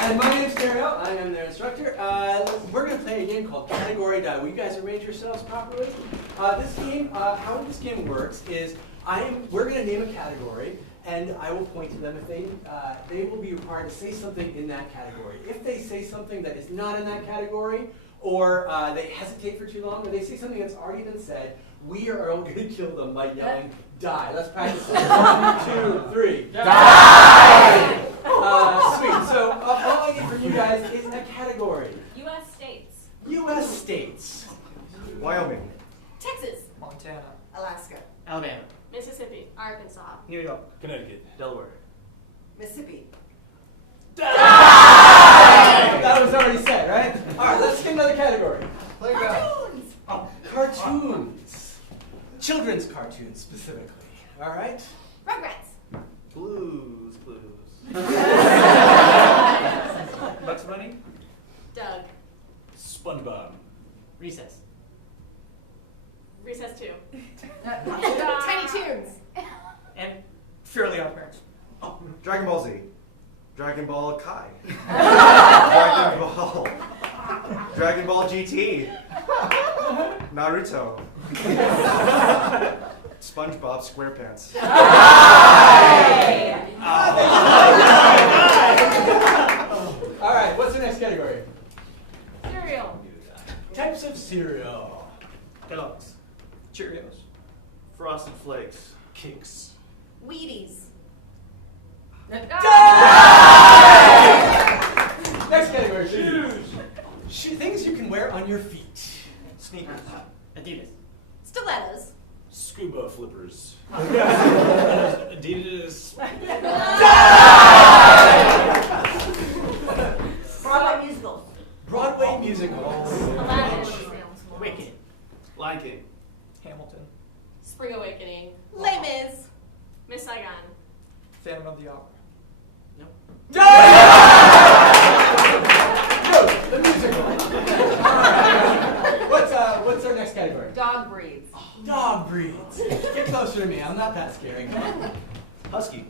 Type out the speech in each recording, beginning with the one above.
And my name's Daryl. I am their instructor. We're going to play a game called Category Die. Will you guys arrange yourselves properly? This game, how this game works is we're going to name a category, and I will point to them. If they will be required to say something in that category. If they say something that is not in that category, or they hesitate for too long, or they say something that's already been said, we are all going to kill them by yelling, die. Let's practice it. 1, 2, 3. Die! Sweet. So all I need from you guys is a category. U.S. states. U.S. states. Wyoming. Texas. Montana. Alaska. Alabama. Mississippi. Arkansas. New York. Connecticut. Delaware. Mississippi. That was already said, right? All right, let's get another category. Cartoons. Oh, cartoons. Children's cartoons, specifically. All right? Rugrats. Blues. Bugs Bunny. Doug. SpongeBob. Recess. Recess 2. Tiny Toons. And Fairly Odd Parents. Oh, Dragon Ball Z. Dragon Ball Kai. Dragon Ball GT. Naruto. SpongeBob SquarePants. All right, what's the next category? Cereal. Types of cereal. Kellogg's. Cheerios. Frosted Flakes. Kicks. Wheaties. Next category, shoes. Things you can wear on your feet. Sneakers. Adidas. Stilettos. Scuba Flippers. Adidas. Broadway musicals. Broadway musicals. Aladdin. Wicked. Lion King. Hamilton. Spring Awakening. Les Mis. Miss Saigon. Phantom of the Opera. No, the musical. What's our next category? Dog breeds. Dog breeds. Get closer to me. I'm not that scary. Husky.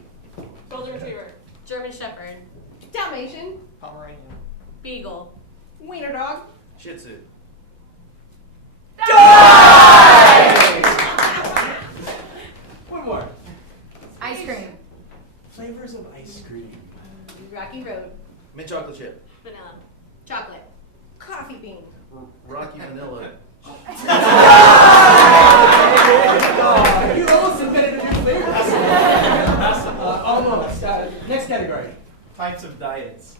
Golden Retriever. German Shepherd. Dalmatian. Pomeranian. Beagle. Wiener dog. Shih Tzu. One more. Ice cream. Flavors of ice cream. Rocky Road. Mint chocolate chip. Vanilla. Chocolate. Coffee bean. Rocky Vanilla. You almost invented a new flavor. Almost. Next category. Types of diets.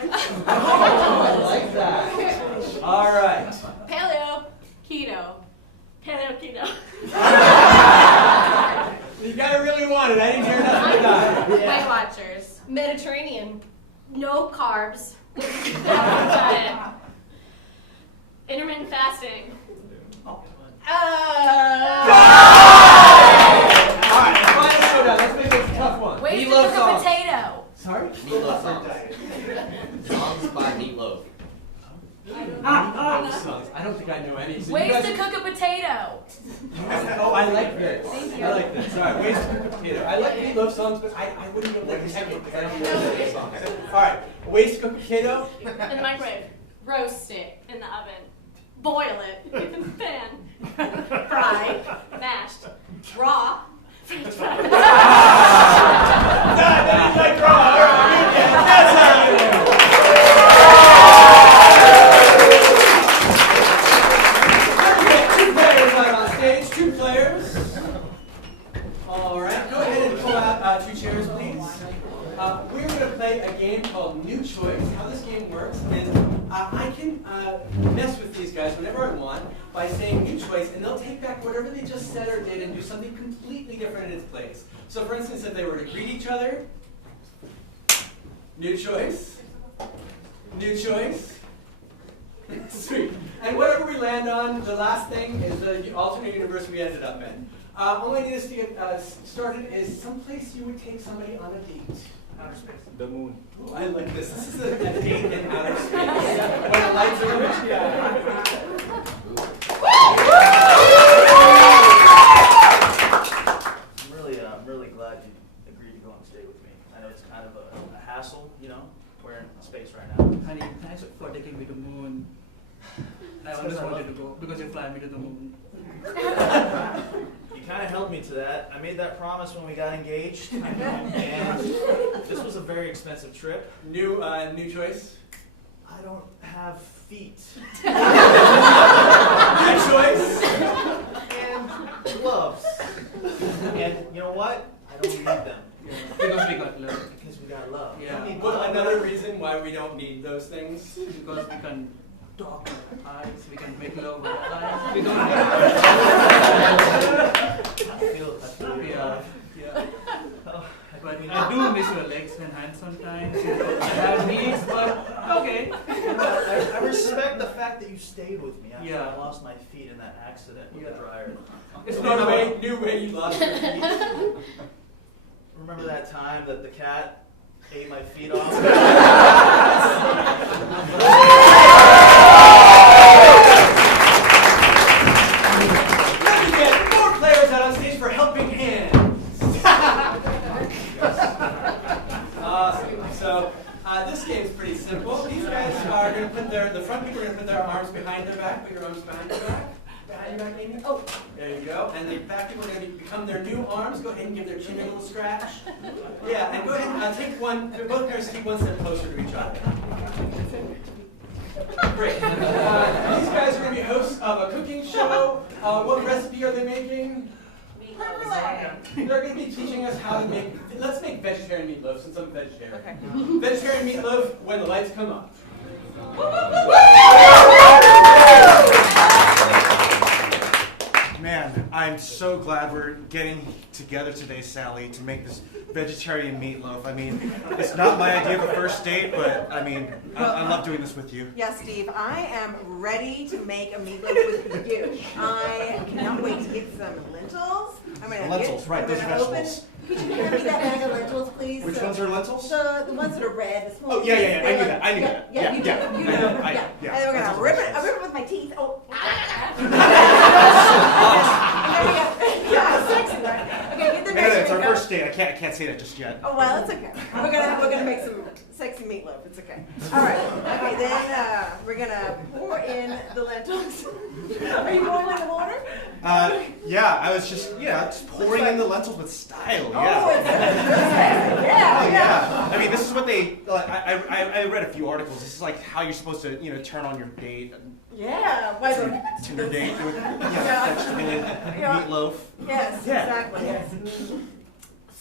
Oh, I like that. All right. Paleo. Keto. Paleo keto. You gotta really want it. I didn't hear nothing about it. Weight Watchers. Mediterranean. No carbs. Diet. Intermittent fasting. All right, final showdown. Let's make this a tough one. Ways to Meatloaf cook a sauce. potato. Sorry? Meatloaf songs. Songs by Meatloaf. Songs. I don't think I know any. So you Ways guys- to cook a potato. Oh, I like this. Thank you. I like this. All right, ways to cook a potato. I like meatloaf songs, but I wouldn't even like to check it because I don't know those songs. All right, ways to cook a potato. In the microwave. Roast it. In the oven. Boil it. In the pan. Fry. Mashed. Raw. French fries. Two players out on stage. Two players. All right, go ahead and pull out 2 chairs, please. We're going to play a game called New Choice. How this game works is I can mess with these guys whenever I want by saying new choice, and they'll take back whatever they just said or did and do something completely different in its place. So for instance, if they were to greet each other, new choice, new choice. Sweet. And whatever we land on, the last thing is the alternate universe we ended up in. All I need us to get started is someplace you would take somebody on a date. Outer space. The moon. Ooh, I like this. This is a date in outer space. When the lights are rich, I'm really glad you agreed to go on stay with me. I know it's kind of a hassle, you know. We're in space right now. Honey, thanks for taking me to moon. I always wanted to go because you fly me to the moon. You kind of held me to that. I made that promise when we got engaged, and this was a very expensive trip. New choice. I don't have feet. New choice. And gloves. And you know what? I don't need them. Because we got love. Because we got love. Yeah. I mean, Well, another reason why we don't need those things. Because we can talk with our eyes, we can make love with our eyes. We don't I feel you. Yeah. Oh, But I do miss your legs and hands sometimes. You know, I have knees, but okay. I respect the fact that you stayed with me after Yeah. I lost my feet in that accident with the Yeah. dryer. It's New not about. way you lost your feet. Remember that time that the cat ate my feet off? Let me get more players out on stage for helping hands. Awesome. So this game's pretty simple. These guys are going to put the front people are going to put their arms behind their back. Put your arms behind your back. Behind your back, Amy. Oh, there you go. And the back people are going to become their new arms. Go ahead and give their chin a little scratch. Yeah, and go ahead and take one. Both pairs keep one step closer to each other. Great. These guys are going to be hosts of a cooking show. What recipe are they making? They're going to be teaching us how to make, let's make vegetarian meatloaf since I'm vegetarian. Okay. Vegetarian meatloaf when the lights come up. Man, I'm so glad we're getting together today, Sally, to make this vegetarian meatloaf. I mean, it's not my idea of a first date, but I mean, I love doing this with you. Yes, Steve, I am ready to make a meatloaf with you. I cannot wait to get some lentils. I'm gonna Lentils, right, those are vegetables. Could you hand me that bag of lentils, please? Which ones are lentils? The ones that are red, the small. Oh, yeah, I knew that. Yeah, you do. yeah. You do. I know, Yeah. yeah. And then we're Lentils gonna are rip vegetables. it with my teeth. Oh. Yeah, sexy, right? Okay, get the No, it's measuring our cup. first date. I can't say that just yet. Oh well, it's okay. We're gonna make some sexy meatloaf. It's okay. All right. Okay, then we're gonna pour in the lentils. Are you boiling the water? Yeah, I was just pouring in the lentils with style. Oh, Yeah. yeah. Oh, yeah. I mean, this is what they. I read a few articles. This is like how you're supposed to, turn on your date, Yeah. Why the Tinder date with Yeah. meatloaf. Yes, Yeah. exactly. Yes.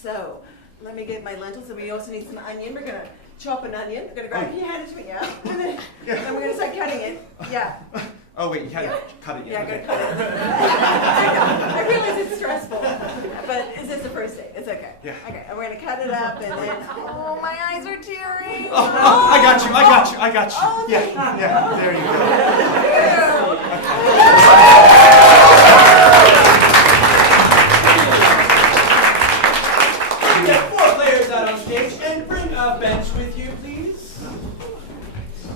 So, let me get my lentils, and we also need some onion. We're gonna chop an onion. We're gonna grab. Can you hand it to me? Yeah. And then we're gonna start cutting it. Yeah. Oh wait, you hadn't cut it Yeah, yet. I'm gonna Okay. cut it. I realize it's stressful, but is this the first date? It's okay. Yeah. Okay, and we're gonna cut it up, and then. Oh, my eyes are tearing. Oh, I got you. Oh, Yeah, thank you. yeah. There you go. Get 4 players out on stage and bring a bench with you, please.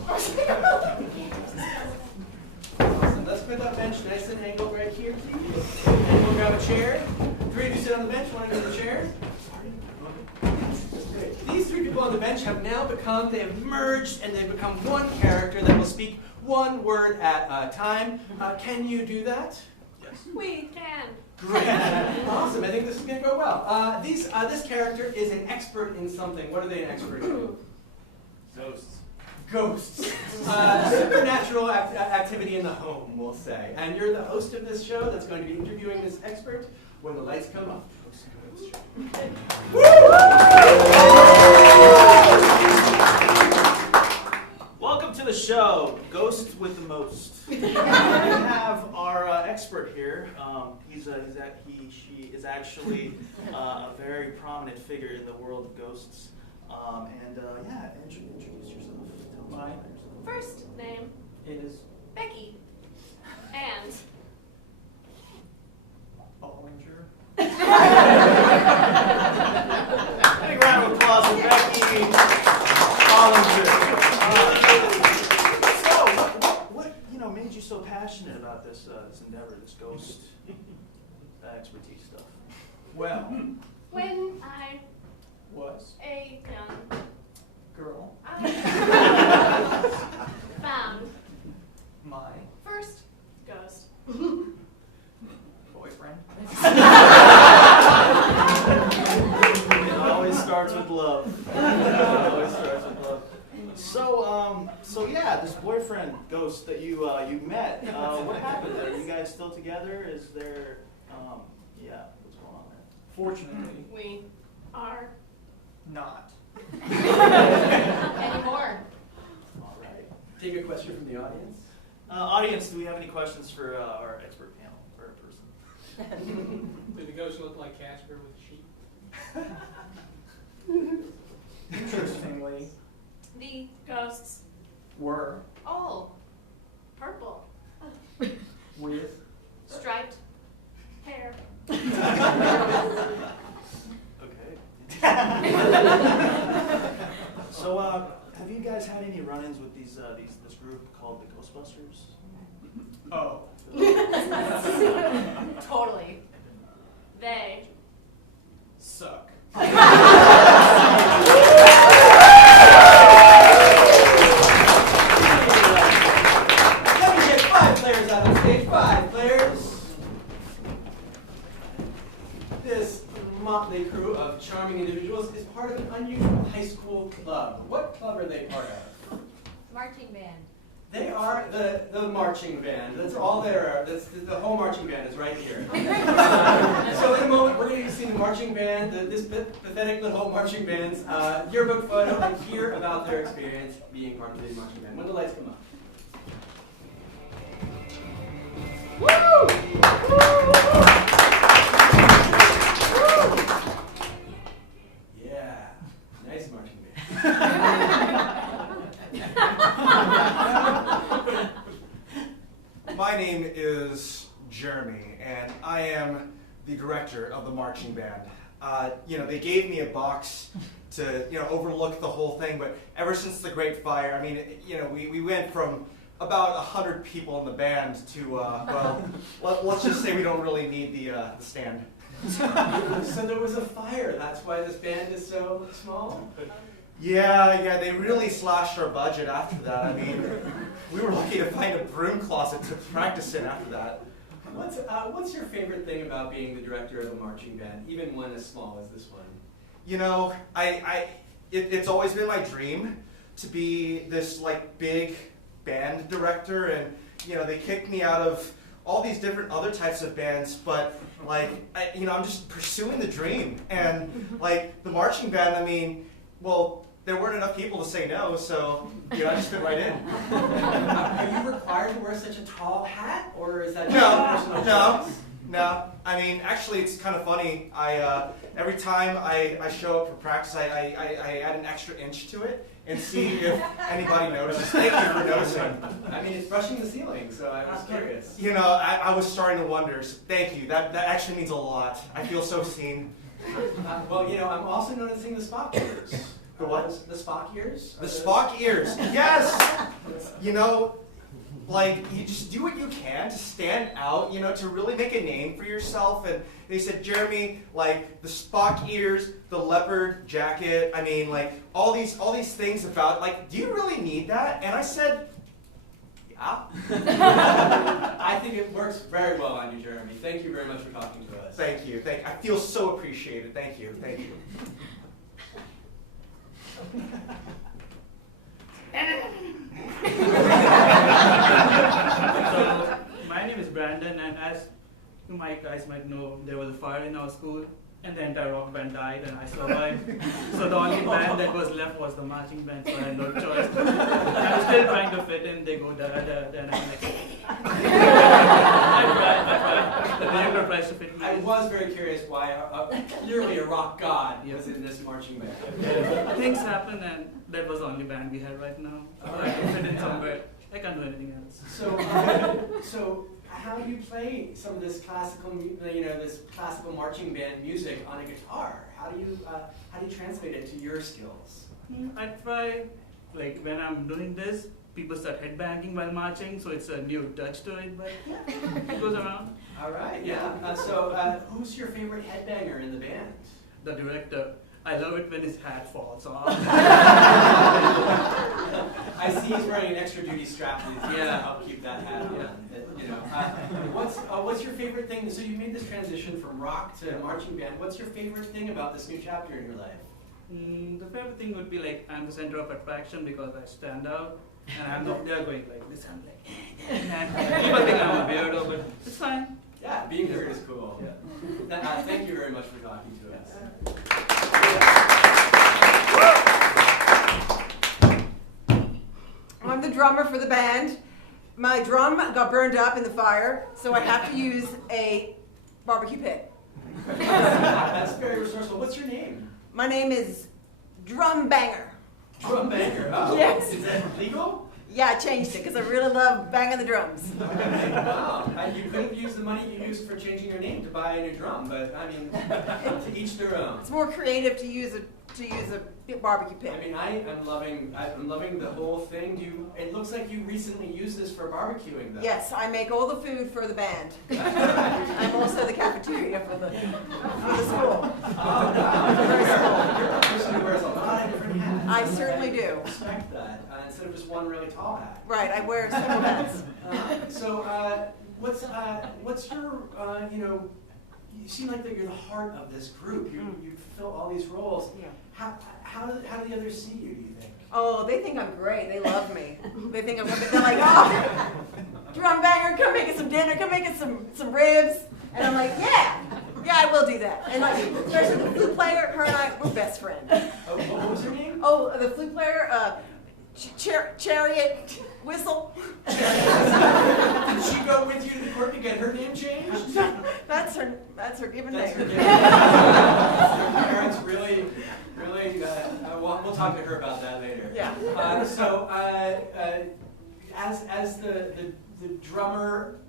Awesome. Let's put that bench nice and angled right here, please. And we'll grab a chair. 3 of you sit on the bench, 1 of you in the chair. Great. These 3 people on the bench have now they have merged and they've become one character that will speak one word at a time. Can you do that? Yes. We can. Great. Awesome. I think this is going to go well. This character is an expert in something. What are they an expert in? Ghosts. Ghosts. Supernatural activity in the home, we'll say. And you're the host of this show that's going to be interviewing this expert when the lights come up. Welcome to the show, Ghost with the Most. We have our expert here. She is actually a very prominent figure in the world of ghosts. Introduce yourself. Tell us My about yourself. First name, Is Becky. And Bollinger. Big round of applause for Becky Bollinger. So, what made you so passionate about this endeavor, this ghost expertise stuff? Well, when I Was. A young Girl. found My. first ghost. Boyfriend. It always starts with love. It always starts with love. So yeah, this boyfriend ghost that you met. What happened? Are you guys still together? Is there? Yeah. What's going on there? Fortunately, We are not. Anymore. All right. Take a question from the audience. Audience, do we have any questions for our expert panel or person? Did the ghost look like Casper with sheep? Interestingly, the ghosts were all purple, with striped hair. Okay. So, have you guys had any run-ins with this group called the Ghostbusters? oh. Totally. They Suck. Let me get 5 players out on stage. 5 players. This motley crew of charming individuals is part of an unusual high school club. What club are they part of? Marching band. They are the marching band. That's all there are. That's the whole marching band is right here. So in a moment, we're going to see the marching band, this pathetic little marching band's yearbook photo, and hear about their experience being part of the marching band. When the lights come up. Yeah, nice marching band. My name is Jeremy, and I am the director of the marching band. They gave me a box to, overlook the whole thing, but ever since the Great Fire, we went from about 100 people in the band to, let's just say we don't really need the stand. So there was a fire. That's why this band is so small? Yeah, they really slashed our budget after that. I mean, we were lucky to find a broom closet to practice in after that. What's your favorite thing about being the director of a marching band, even one as small as this one? It's always been my dream to be this big band director, and they kicked me out of all these different other types of bands, but I'm just pursuing the dream, and the marching band. There weren't enough people to say no, so I just fit right in. Are you required to wear such a tall hat, or is that just a personal choice? No. Actually, it's kind of funny. Every time I show up for practice, I add an extra inch to it and see if anybody notices. Thank you for noticing. It's brushing the ceiling, so I was curious. I was starting to wonder. So thank you. That actually means a lot. I feel so seen. I'm also noticing the Spock ears. The what? The Spock ears. The Spock ears. Yes. You just do what you can to stand out, to really make a name for yourself. And they said, Jeremy, the Spock ears, the leopard jacket, all these things about, do you really need that? And I said, yeah. I think it works very well on you, Jeremy. Thank you very much for talking to us. Thank you. I feel so appreciated. Thank you. So, my name is Brandon, and as you guys might know, there was a fire in our school, and the entire rock band died, and I survived. So the only band that was left was the marching band, so I had no choice. I'm still trying to fit in. They go da da da, and I'm like, I tried. The director tries to fit me I in. was very curious why clearly a rock god was in this marching band. Things happen, and that was the only band we had right now. So I can fit in somewhere. I can't do anything else. So how do you play some of this classical, this classical marching band music on a guitar? How do you translate it to your skills? I try, when I'm doing this, people start headbanging while marching, so it's a new touch to it, but it goes around. All right, yeah. Who's your favorite headbanger in the band? The director. I love it when his hat falls off. I see he's wearing an extra duty strap to his hands to Yeah. help keep that hat on. Yeah. You know, what's your favorite thing? So you made this transition from rock to marching band. What's your favorite thing about this new chapter in your life? The favorite thing would be like I'm the center of attraction because I stand out and I'm not there going like this. I'm like, and people think I'm a weirdo, but it's fine. Yeah, being weird is cool. Yeah. Thank you very much for talking to us. I'm the drummer for the band. My drum got burned up in the fire, so I have to use a barbecue pit. That's very resourceful. What's your name? My name is Drum Banger. Drum banger. Oh, Yes. Is that legal? Yeah, I changed it because I really love banging the drums. Okay, wow. You could have used the money you used for changing your name to buy a new drum, but I mean, to each their own. It's more creative to use a barbecue pit. I mean, I'm loving the whole thing. It looks like you recently used this for barbecuing, though. Yes, I make all the food for the band. I'm also the cafeteria for the school. Oh, wow. You're a person who wears a lot of different hats. I certainly do. I respect that. Instead of just one really tall hat. Right, I wear several hats. What's your, you seem like that you're the heart of this group. You fill all these roles. Yeah. How do the others see you, do you think? Oh, they think I'm great. They love me. They think I'm. They're like, oh, drum banger, come make us some dinner, come make us some ribs. And I'm like, yeah, I will do that. And like, especially the flute player, her and I, we're best friends. Oh, what was her name? Oh, the flute player, Chariot Whistle. Did she go with you to the court to get her name changed? That's her given That's her name. name. Her parents really, we'll talk to her about that later. Yeah. As the drummer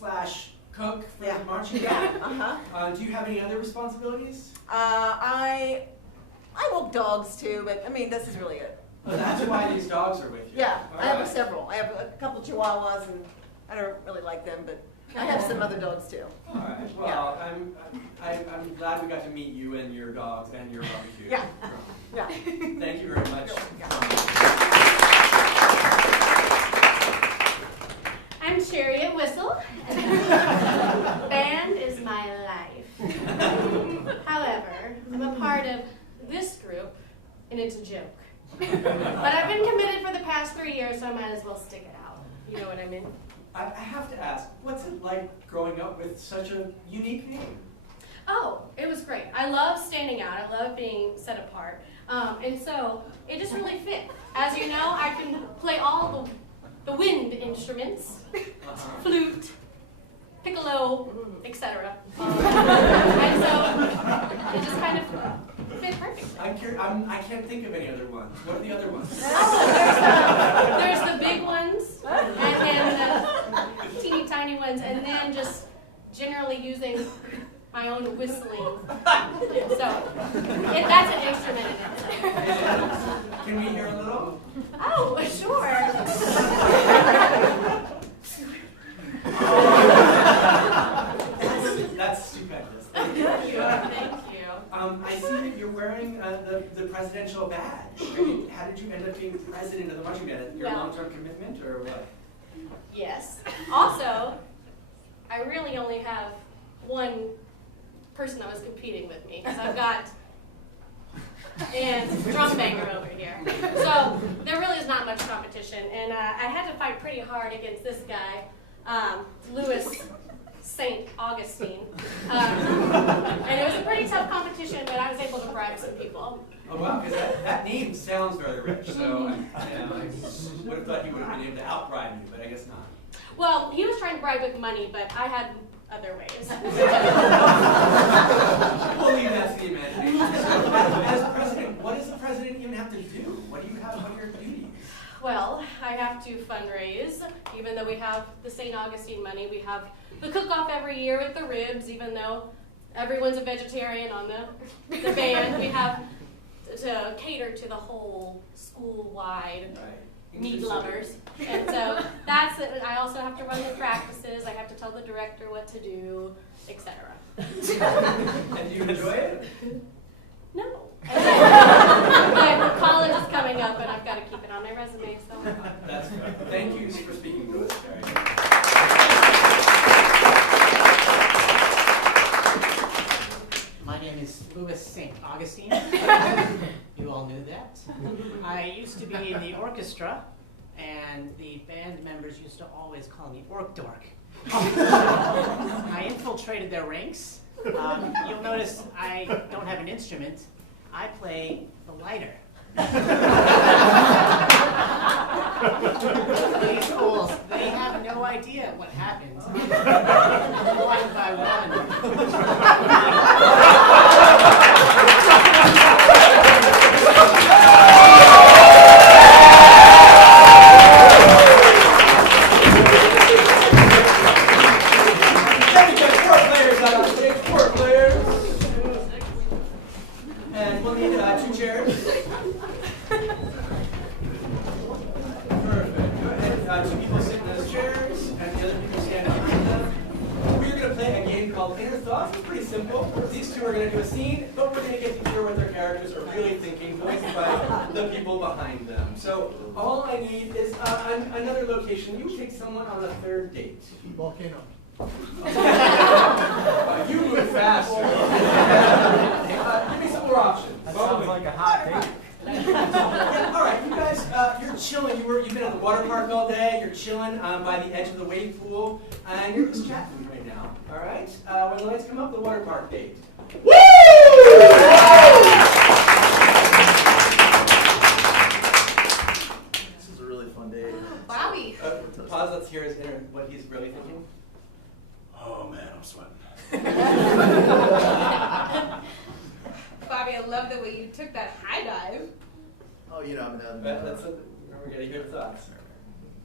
/ cook for the marching band, do you have any other responsibilities? I walk dogs too, but I mean, this is really it. Oh, that's why these dogs are with you. Yeah, All I have right. several. I have a couple Chihuahuas, and I don't really like them, but I have some other dogs too. All right. Well, I'm glad we got to meet you and your dogs and your barbecue. Yeah. Yeah. Thank you very much. I'm Chariot Whistle. Band is my life. However, I'm a part of this group, and it's a joke. But I've been committed for the past 3 years, so I might as well stick it out. You know what I mean? I have to ask, what's it like growing up with such a unique name? Oh, it was great. I love standing out. I love being set apart. And so it just really fit. As you know, I can play all the wind instruments, flute, piccolo, etc. And so it just kind of fit perfectly. I can't think of any other ones. What are the other ones? There's the big ones, and then the teeny tiny ones, and then just generally using my own whistling. So that's an instrument in itself. Can we hear a little? Oh, sure. That's stupendous. Thank you. Thank you. I see that you're wearing the presidential badge. How did you end up being president of the marching band? Your long-term commitment, or what? Yes. Also, I really only have one person that was competing with me, because I've got and drum banger over here. So there really is not much competition, and I had to fight pretty hard against this guy, Louis St. Augustine. And it was a pretty tough competition, but I was able to bribe some people. Oh wow, because that name sounds very rich. So I would have thought he would have been able to outbribe you, but I guess not. Well, he was trying to bribe with money, but I had other ways. We'll leave that to the imagination. So, as president, what does the president even have to do? What are your duties? Well, I have to fundraise, even though we have the St. Augustine money. We have the cook-off every year with the ribs, even though everyone's a vegetarian on the band. We have to cater to the whole school-wide meat lovers. And so that's it. I also have to run the practices. I have to tell the director what to do, etc. And do you enjoy it? No. My college is coming up, and I've got to keep it on my resume. So. That's good. Thank you for speaking to us, Carrie. My name is Louis St. Augustine. You all knew that. I used to be in the orchestra, and the band members used to always call me Orc Dork. I infiltrated their ranks. You'll notice I don't have an instrument. I play the lighter. These fools, they have no idea what happens. One by one. And we'll need 2 chairs. Perfect. And 2 people sit in those chairs, and the other people stand behind them. We're going to play a game called Inner Thoughts. It's pretty simple. These 2 are going to do a scene, but we're going to get to hear what their characters are really thinking, voiced by the people behind them. So all I need is another location. You take someone on a 3rd date. Volcano. You move faster. Give me some more options. That sounds like a hot date. Yeah, all right, you guys, you're chilling. You've been at the water park all day. You're chilling by the edge of the wave pool, and you're just chatting right now. All right. When the lights come up, the water park date. Woo! This is a really fun day. Bobby. Pause. Let's hear his inner, what he's really thinking. Oh man, I'm sweating. Bobby, I love the way you took that high dive. Oh, you know, I'm That's it. We're gonna hear the thoughts.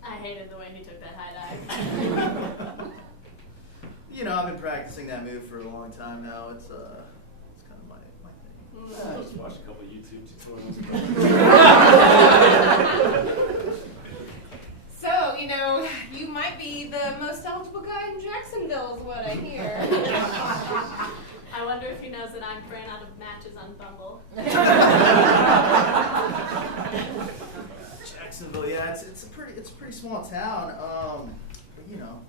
I hated the way he took that high dive. You know, I've been practicing that move for a long time now. It's kind of my thing. I just watched a couple of YouTube tutorials. So, you know, you might be the most eligible guy in Jacksonville is what I hear. I wonder if he knows that I'm ran out of matches on Bumble. Jacksonville, yeah, it's a pretty small town. But you know,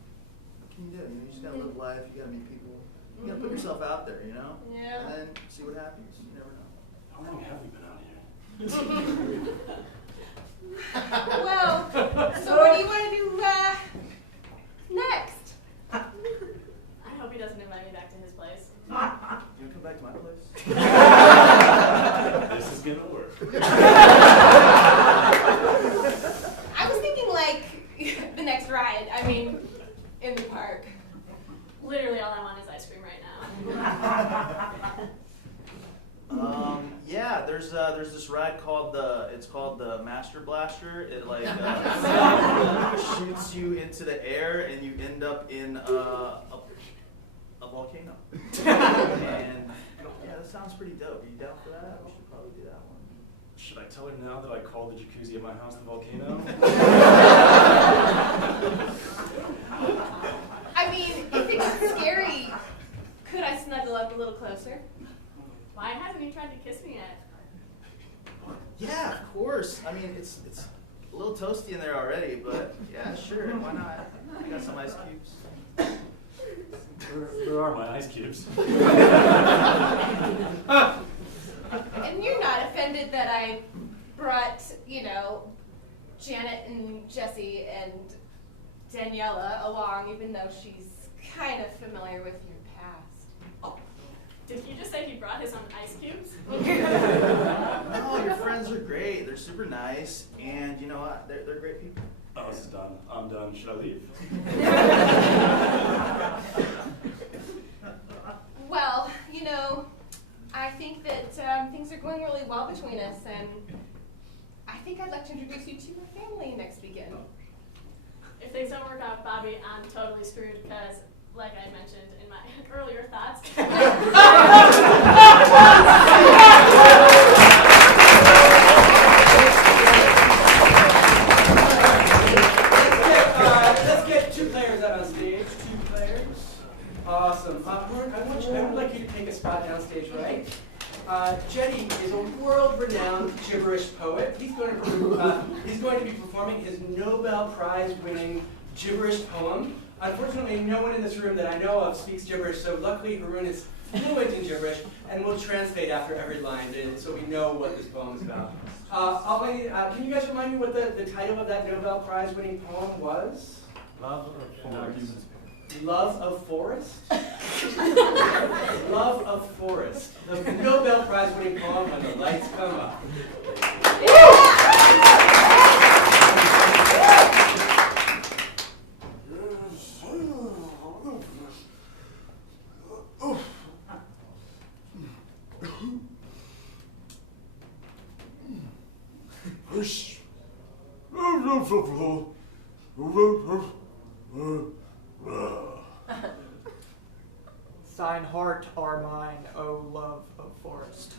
what can you do? You just gotta live life. You gotta meet people. You gotta put yourself out there, you know. Yeah. And then see what happens. You never know. How long have you been out here? Well, so what do you want to do next? I hope he doesn't invite me back to his place. You wanna come back to my place? This is gonna work. I was thinking like the next ride. I mean, in the park. Literally all I want is ice cream right now. Yeah, there's this ride called the Master Blaster. It like shoots you into the air and you end up in a volcano. And yeah, that sounds pretty dope. Are you down for that? We should probably do that one. Should I tell her now that I called the jacuzzi at my house the volcano? I mean, if it's scary, could I snuggle up a little closer? Why hasn't he tried to kiss me yet? Yeah, of course. I mean, it's a little toasty in there already, but yeah, sure. Why not? I got some ice cubes. Where are my ice cubes? And you're not offended that I brought, you know, Janet and Jesse and Daniela along, even though she's kind of familiar with your past. Did you just say he brought his own ice cubes? No, your friends are great. They're super nice, and you know what? They're great people. Oh, this is done. I'm done. Should I leave? Well, you know, I think that things are going really well between us, and I think I'd like to introduce you to my family next weekend. If things don't work out, Bobby, I'm totally screwed because, like I mentioned in my earlier thoughts, Let's get 2 players out on stage. 2 players. Awesome. I would like you to take a spot downstage, right? Jetty, gibberish poet. He's going to be performing his Nobel Prize-winning gibberish poem. Unfortunately, no one in this room that I know of speaks gibberish, so luckily Haroon is fluent in gibberish, and we'll translate after every line, so we know what this poem is about. Can you guys remind me what the title of that Nobel Prize-winning poem was? Love of forest. Love of Forest? Love of Forest. The Nobel Prize-winning poem When the Lights Come Up. Thine heart are mine, O love of forest.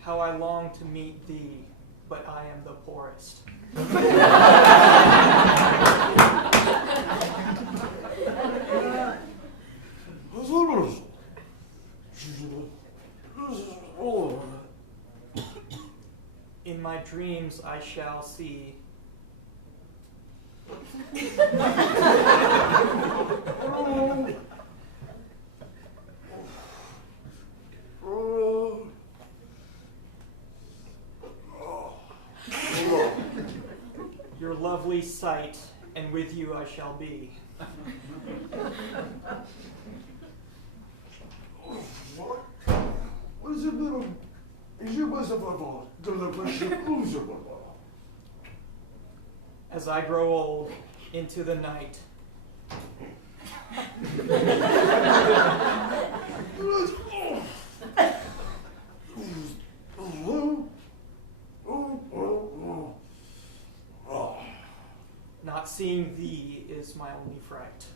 How I long to meet thee, but I am the poorest. In my dreams I shall see your lovely sight, and with you I shall be. As I grow old into the night, not seeing thee is my only fright.